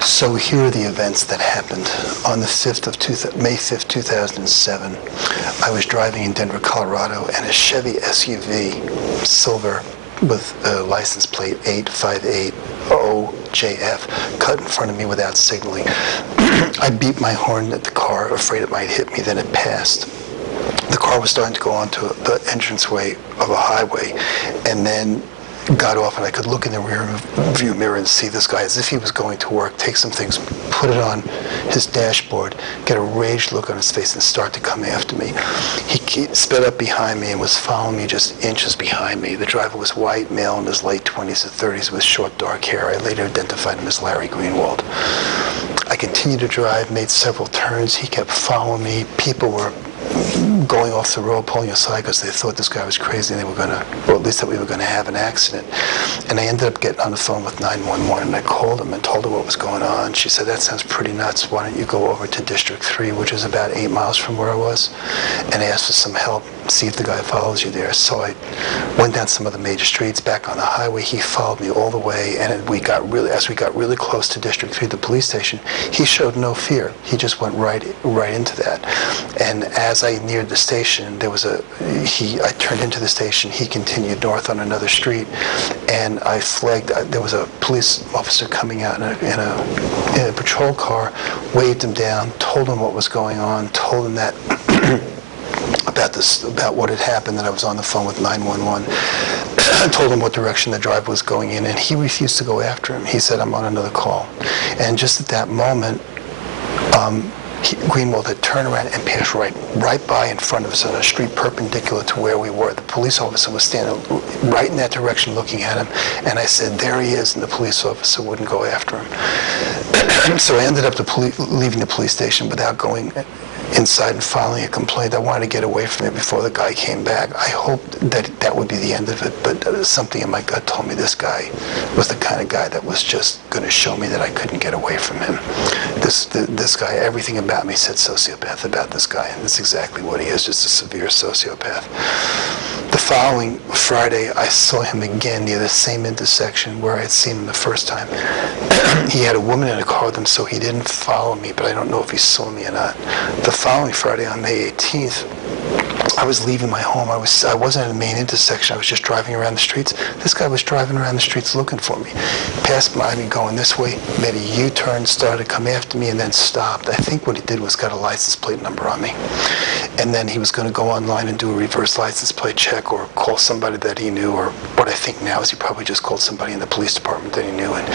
So here are the events that happened. On the May 5th, 2007, I was driving in Denver, Colorado, and a Chevy SUV, silver, with license plate 858OJF, cut in front of me without signaling. I beat my horn at the car, afraid it might hit me, then it passed. The car was starting to go onto the entranceway of a highway, and then got off, and I could look in the rear view mirror and see this guy as if he was going to work, take some things, put it on his dashboard, get a raged look on his face, and start to come after me. He sped up behind me and was following me just inches behind me. The driver was white, male in his late 20s or 30s with short dark hair. I later identified him as Larry Greenwald. I continued to drive, made several turns. He kept following me. People were going off the road, pulling aside because they thought this guy was crazy and they were going to, or at least that we were going to have an accident. And I ended up getting on the phone with 911, and I called them and told her what was going on. She said, that sounds pretty nuts. Why don't you go over to District 3, which is about 8 miles from where I was, and ask for some help, see if the guy follows you there. So I went down some of the major streets, back on the highway. He followed me all the way, and as we got really close to District 3, the police station, he showed no fear. He just went right into that. And as I neared the station, I turned into the station. He continued north on another street, and I flagged. There was a police officer coming out in a patrol car, waved him down, told him what was going on, told him that about what had happened, that I was on the phone with 911. I told him what direction the driver was going in, and he refused to go after him. He said, I'm on another call. And just at that moment, Greenwald had turned around and passed right by in front of us on a street perpendicular to where we were. The police officer was standing right in that direction looking at him, and I said, there he is, and the police officer wouldn't go after him. So I ended up leaving the police station without going inside and filing a complaint. I wanted to get away from it before the guy came back. I hoped that would be the end of it, but something in my gut told me this guy was the kind of guy that was just going to show me that I couldn't get away from him. This guy, everything about me said sociopath about this guy, and that's exactly what he is, just a severe sociopath. The following Friday, I saw him again near the same intersection where I had seen him the first time. He had a woman in a car with him, so he didn't follow me, but I don't know if he saw me or not. The following Friday, on May 18th, I was leaving my home. I wasn't at a main intersection. I was just driving around the streets. This guy was driving around the streets looking for me. Passed by me going this way, made a U-turn, started to come after me, and then stopped. I think what he did was got a license plate number on me. And then he was going to go online and do a reverse license plate check or call somebody that he knew, or what I think now is he probably just called somebody in the police department that he knew and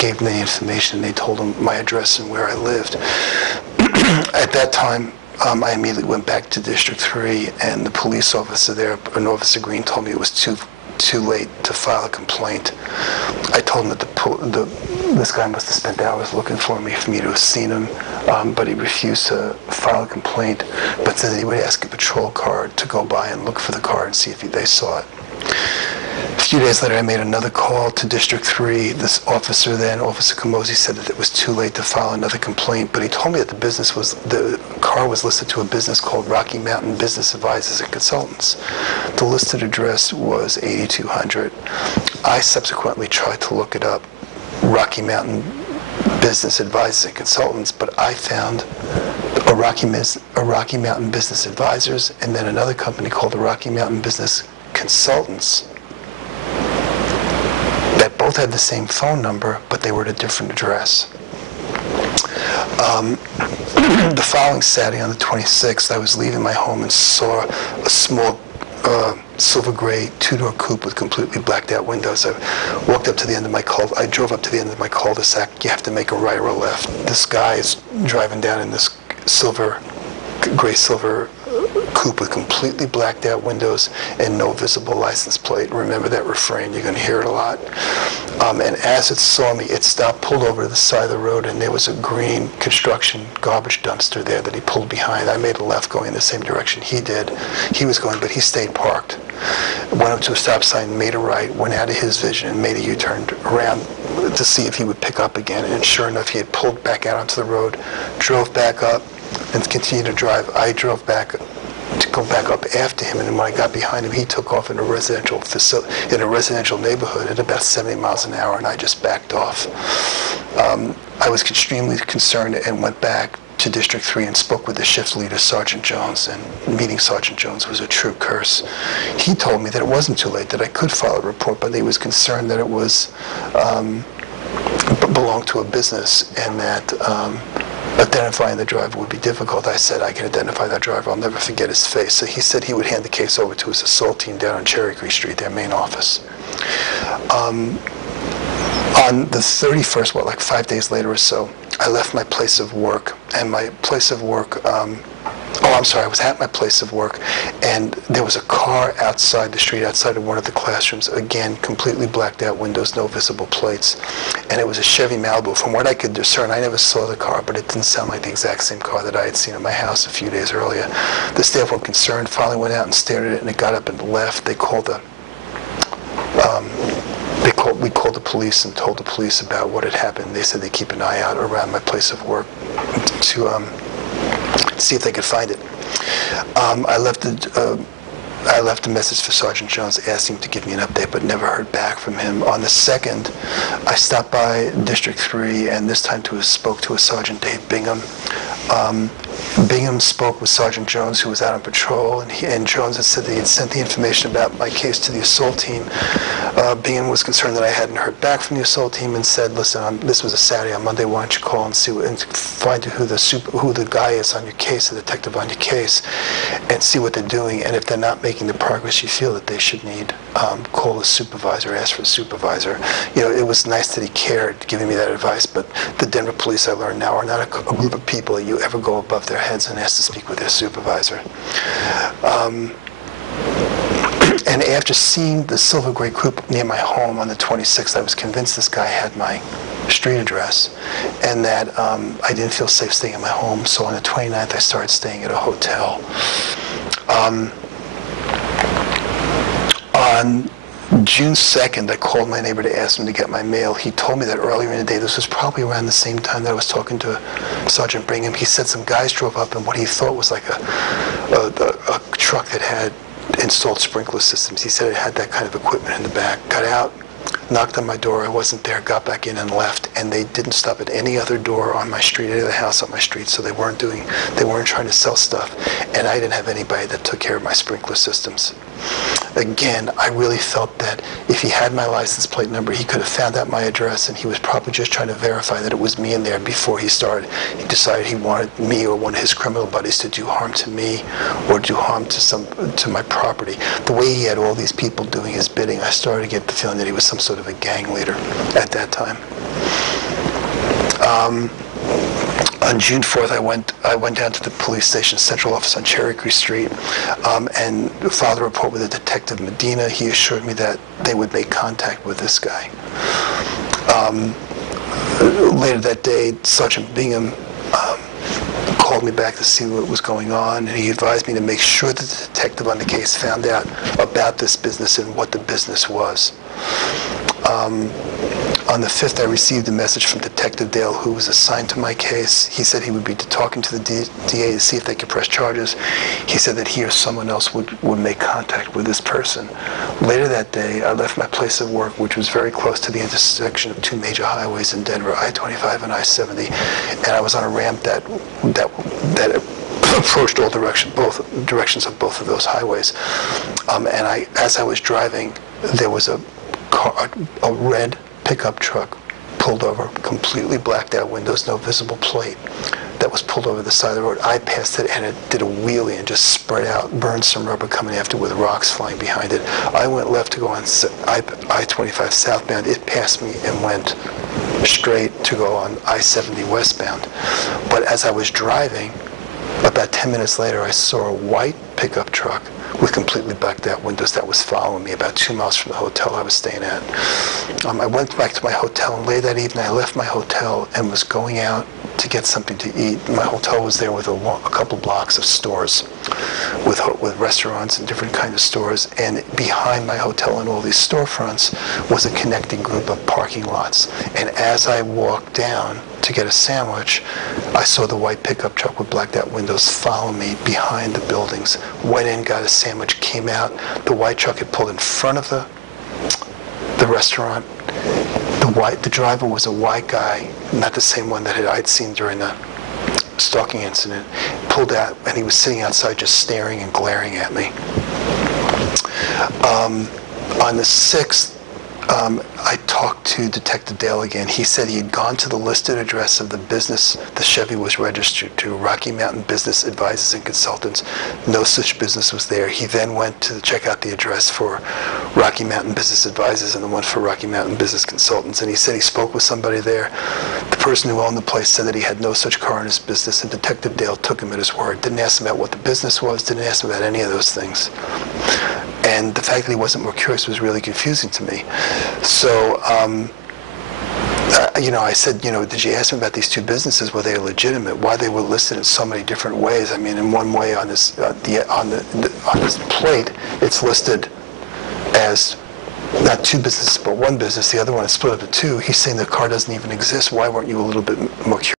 gave them the information, and they told him my address and where I lived. At that time, I immediately went back to District 3, and the police officer there, an Officer Green, told me it was too late to file a complaint. I told him that this guy must have spent hours looking for me to have seen him, but he refused to file a complaint, but said that he would ask a patrol car to go by and look for the car and see if they saw it. A few days later, I made another call to District 3. This officer then, Officer Camozzi, said that it was too late to file another complaint, but he told me that the car was listed to a business called Rocky Mountain Business Advisors and Consultants. The listed address was 8200. I subsequently tried to look it up, Rocky Mountain Business Advisors and Consultants, but I found a Rocky Mountain Business Advisors and then another company called the Rocky Mountain Business Consultants that both had the same phone number, but they were at a different address. The following Saturday, on the 26th, I was leaving my home and saw a small silver gray two-door coupe with completely blacked out windows. I drove up to the end of my cul-de-sac. You have to make a right or a left. This guy is driving down in this gray silver coupe with completely blacked out windows and no visible license plate. Remember that refrain, you're going to hear it a lot. And as it saw me, it stopped, pulled over to the side of the road, and there was a green construction garbage dumpster there that he pulled behind. I made a left going in the same direction he did. He was going, but he stayed parked. Went up to a stop sign, made a right, went out of his vision, and made a U-turn around to see if he would pick up again. And sure enough, he had pulled back out onto the road, drove back up, and continued to drive. I drove back to go back up after him, and when I got behind him, he took off in a residential neighborhood at about 70 miles an hour, and I just backed off. I was extremely concerned and went back to District 3 and spoke with the shift leader, Sergeant Jones, and meeting Sergeant Jones was a true curse. He told me that it wasn't too late, that I could file a report, but he was concerned that it was belonged to a business and that identifying the driver would be difficult. I said, I can identify that driver. I'll never forget his face. So he said he would hand the case over to his assault team down on Cherry Creek Street, their main office. On the 31st, like 5 days later or so, I left my place of work, and my place of work, I was at my place of work, and there was a car outside the street, outside of one of the classrooms, again, completely blacked out windows, no visible plates, and it was a Chevy Malibu. From what I could discern, I never saw the car, but it didn't sound like the exact same car that I had seen at my house a few days earlier. The staff were concerned, finally went out and stared at it, and it got up and left. They called we called the police and told the police about what had happened. They said they keep an eye out around my place of work to see if they could find it. I left a message for Sergeant Jones asking him to give me an update, but never heard back from him. On the 2nd, I stopped by District 3, and this time spoke to a Sergeant Dave Bingham. Bingham spoke with Sergeant Jones, who was out on patrol, and Jones had said that he had sent the information about my case to the assault team. Bingham was concerned that I hadn't heard back from the assault team and said, listen, this was a Saturday. On Monday, why don't you call and find out who the guy is on your case, the detective on your case, and see what they're doing. And if they're not making the progress you feel that they should need, call a supervisor, ask for a supervisor. You know, it was nice that he cared, giving me that advice, but the Denver police, I learned now, are not a group of people that you ever go above their heads and ask to speak with their supervisor. And after seeing the silver gray coupe near my home on the 26th, I was convinced this guy had my street address and that I didn't feel safe staying at my home. So on the 29th, I started staying at a hotel. On June 2nd, I called my neighbor to ask him to get my mail. He told me that earlier in the day, this was probably around the same time that I was talking to Sergeant Bingham, he said some guys drove up in what he thought was like a truck that had installed sprinkler systems. He said it had that kind of equipment in the back. Got out, knocked on my door. I wasn't there, got back in and left, and they didn't stop at any other door on my street, any other house on my street, so they weren't trying to sell stuff, and I didn't have anybody that took care of my sprinkler systems. Again, I really felt that if he had my license plate number, he could have found out my address, and he was probably just trying to verify that it was me in there before he decided he wanted me or one of his criminal buddies to do harm to me or do harm to my property. The way he had all these people doing his bidding, I started to get the feeling that he was some sort of a gang leader at that time. On June 4th, I went down to the police station, central office on Cherry Creek Street, and filed a report with a detective, Medina. He assured me that they would make contact with this guy. Later that day, Sergeant Bingham called me back to see what was going on, and he advised me to make sure that the detective on the case found out about this business and what the business was. On the 5th, I received a message from Detective Dale, who was assigned to my case. He said he would be talking to the DA to see if they could press charges. He said that he or someone else would make contact with this person. Later that day, I left my place of work, which was very close to the intersection of two major highways in Denver, I-25 and I-70, and I was on a ramp that approached all both directions of both of those highways. And as I was driving, there was a red pickup truck pulled over, completely blacked out windows, no visible plate, that was pulled over the side of the road. I passed it and it did a wheelie and just spread out, burned some rubber coming after with rocks flying behind it. I went left to go on I-25 southbound. It passed me and went straight to go on I-70 westbound. But as I was driving, about 10 minutes later, I saw a white pickup truck with completely blacked out windows that was following me about 2 miles from the hotel I was staying at. I went back to my hotel, and late that evening I left my hotel and was going out to get something to eat. My hotel was there with a couple blocks of stores with restaurants and different kinds of stores, and behind my hotel and all these storefronts was a connecting group of parking lots. And as I walked down to get a sandwich, I saw the white pickup truck with blacked out windows follow me behind the buildings. Went in, got a sandwich, came out. The white truck had pulled in front of the the restaurant. The driver was a white guy, not the same one that I'd seen during the stalking incident. Pulled out, and he was sitting outside just staring and glaring at me. On the 6th, I talked to Detective Dale again. He said he had gone to the listed address of the business the Chevy was registered to, Rocky Mountain Business Advisors and Consultants. No such business was there. He then went to check out the address for Rocky Mountain Business Advisors and the one for Rocky Mountain Business Consultants. And he said he spoke with somebody there. The person who owned the place said that he had no such car in his business, and Detective Dale took him at his word. Didn't ask him about what the business was, didn't ask him about any of those things. And the fact that he wasn't more curious was really confusing to me. So, I said, did you ask him about these two businesses? Were they legitimate? Why they were listed in so many different ways? I mean, in one way on this on this plate, it's listed as not two businesses, but one business. The other one is split up to two. He's saying the car doesn't even exist. Why weren't you a little bit more curious?